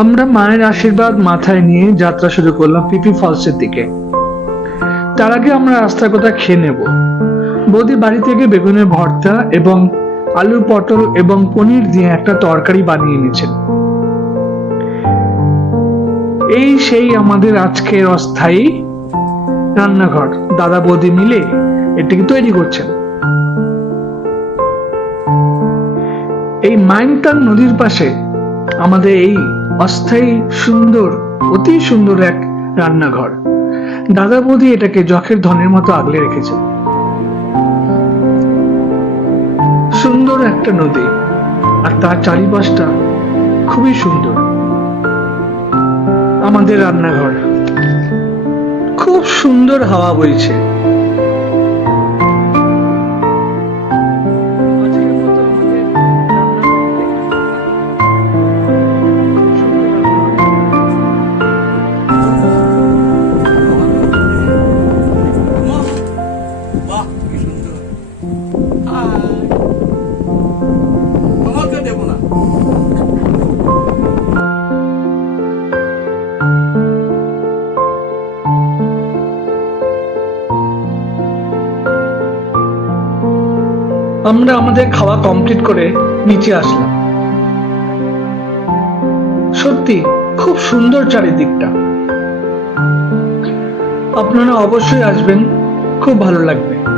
আমরা মায়ের আশীর্বাদ মাথায় নিয়ে যাত্রা শুরু করলাম পিপি ফলসের দিকে। তার আগে আমরা রাস্তার কথা খেয়ে নেব। বৌদি বাড়ি থেকে বেগুনের ভর্তা এবং আলু পটল এবং পনির দিয়ে একটা তরকারি বানিয়ে এনেছেন। এই সেই আমাদের আজকের অস্থায়ী রান্নাঘর। দাদা বৌদি মিলে এটাকে তৈরি করছেন। এই মাইনটান নদীর পাশে আমাদের এই অস্থায়ী সুন্দর, অতি সুন্দর এক রান্নাঘর। দাদা বৌদি এটাকে যখের ধনের মতো আগলে রেখেছে। সুন্দর একটা নদী আর তার চারিপাশটা খুবই সুন্দর। আমাদের রান্নাঘর, খুব সুন্দর হাওয়া বইছে। আমরা আমাদের খাওয়া কমপ্লিট করে নিচে আসলাম। সত্যি খুব সুন্দর চারিদিকটা। আপনারা অবশ্যই আসবেন, খুব ভালো লাগবে।